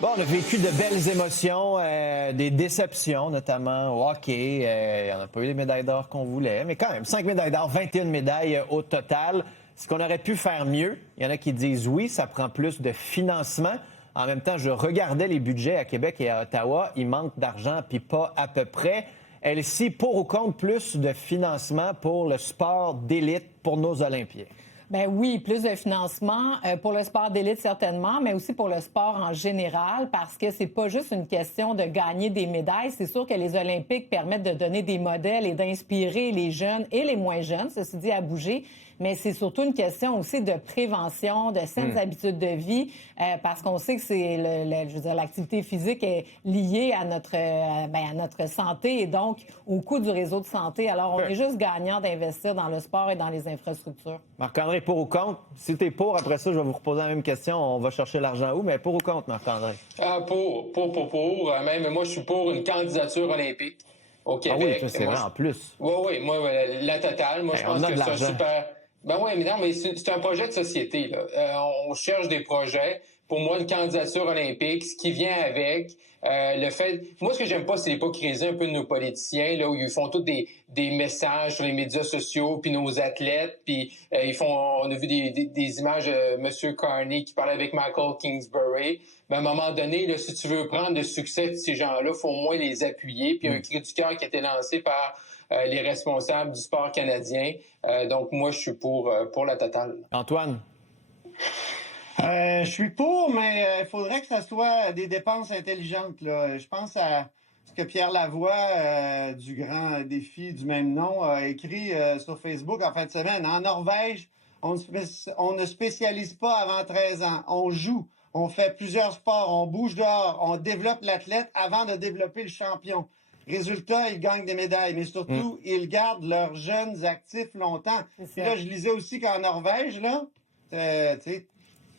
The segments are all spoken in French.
Bon, on a vécu de belles émotions, des déceptions, notamment au hockey. On n'a pas eu les médailles d'or qu'on voulait, mais quand même, 5 médailles d'or, 21 médailles au total. Est-ce qu'on aurait pu faire mieux? Il y en a qui disent oui, ça prend plus de financement. En même temps, je regardais les budgets à Québec et à Ottawa. Il manque d'argent, puis pas à peu près. Elsie, pour ou contre plus de financement pour le sport d'élite pour nos Olympiens? Ben oui, plus de financement pour le sport d'élite certainement, mais aussi pour le sport en général, parce que c'est pas juste une question de gagner des médailles. C'est sûr que les Olympiques permettent de donner des modèles et d'inspirer les jeunes et les moins jeunes, ceci dit, à bouger. Mais c'est surtout une question aussi de prévention, de saines habitudes de vie, parce qu'on sait que c'est je veux dire, l'activité physique est liée à notre santé et donc au coût du réseau de santé. Alors, on est juste gagnant d'investir dans le sport et dans les infrastructures. Marc-André, pour ou contre? Si t'es pour, après ça, je vais vous reposer la même question. On va chercher l'argent où? Mais pour ou contre, Marc-André? Pour. Même moi, je suis pour une candidature olympique au Québec. Ah oui, c'est vrai, en plus. Oui, moi, la totale. Moi, je pense que c'est un super... Ben oui, mais non, mais c'est un projet de société, là. On cherche des projets. Pour moi, une candidature olympique, ce qui vient avec le fait... Moi, ce que j'aime pas, c'est l'hypocrisie un peu de nos politiciens, là, où ils font tous des messages sur les médias sociaux, puis nos athlètes, puis on a vu des images de M. Carney qui parlait avec Michael Kingsbury. Mais à un moment donné, là, si tu veux prendre le succès de ces gens-là, il faut au moins les appuyer. Puis un cri du cœur qui a été lancé par les responsables du sport canadien. Donc, moi, je suis pour la totale. Antoine? Je suis pour, mais il faudrait que ça soit des dépenses intelligentes, là. Je pense à ce que Pierre Lavoie, du Grand Défi du même nom, a écrit sur Facebook en fin de semaine. En Norvège, on ne spécialise pas avant 13 ans. On joue, on fait plusieurs sports, on bouge dehors, on développe l'athlète avant de développer le champion. Résultat, ils gagnent des médailles, mais surtout, ils gardent leurs jeunes actifs longtemps. Puis là, je lisais aussi qu'en Norvège, là, tu sais,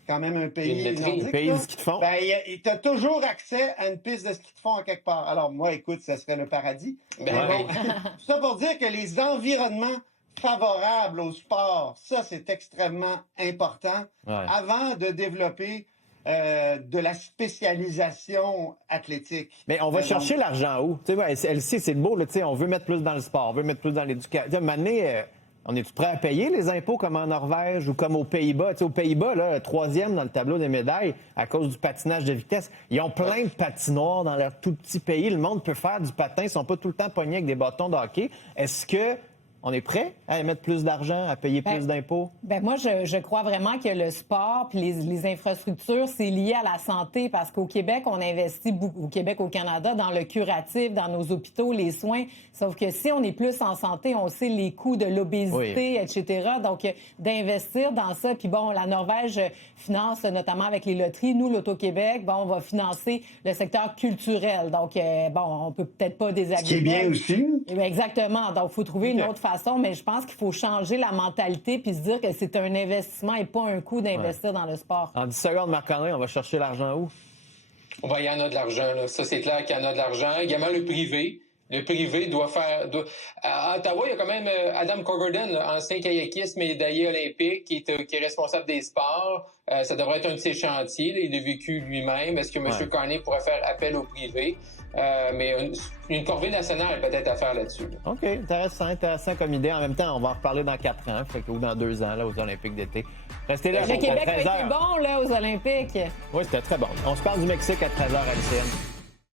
quand même un pays nordique, un pays de ski de fond. Ben, tu as toujours accès à une piste de ski de fond à quelque part. Alors, moi, écoute, ça serait le paradis. Ben, bon, tout ça pour dire que les environnements favorables au sport, ça, c'est extrêmement important avant de développer de la spécialisation athlétique. Mais on va chercher l'argent où? Tu sais, Elsie, c'est beau, là, on veut mettre plus dans le sport, on veut mettre plus dans l'éducation. À un moment donné, on est-tu prêt à payer les impôts comme en Norvège ou comme aux Pays-Bas? Tu sais, aux Pays-Bas, là, 3e dans le tableau des médailles à cause du patinage de vitesse. Ils ont plein de patinoires dans leur tout petit pays. Le monde peut faire du patin. Ils sont pas tout le temps pognés avec des bâtons de hockey. Est-ce que on est prêt à mettre plus d'argent, à payer plus d'impôts? Ben moi, je crois vraiment que le sport puis les infrastructures, c'est lié à la santé parce qu'au Québec, on investit beaucoup, au Québec, au Canada, dans le curatif, dans nos hôpitaux, les soins. Sauf que si on est plus en santé, on sait les coûts de l'obésité, etc. Donc, d'investir dans ça. Puis bon, la Norvège finance notamment avec les loteries. Nous, l'Auto-Québec, bon, on va financer le secteur culturel. Donc, bon, on peut peut-être pas désagréger. Ce qui est bien aussi. Exactement. Donc, il faut trouver une autre façon, mais je pense qu'il faut changer la mentalité puis se dire que c'est un investissement et pas un coût d'investir dans le sport. En 10 secondes, Marc-André, on va chercher l'argent où? Il y en a de l'argent, là. Ça, c'est clair qu'il y en a de l'argent. Également, le privé. Le privé doit faire... À Ottawa, il y a quand même Adam Cogherden, ancien kayakiste médaillé olympique, qui est responsable des sports. Ça devrait être un de ses chantiers. Là. Il l'a vécu lui-même. Est-ce que M. Carney pourrait faire appel au privé? Mais une corvée nationale est peut-être à faire là-dessus. Là. OK, intéressant comme idée. En même temps, on va en reparler dans 4 ans, ou dans 2 ans, là, aux Olympiques d'été. Restez là. Le Québec a été bon, là, aux Olympiques. Oui, c'était très bon. On se parle du Mexique à 13h à l'ICN.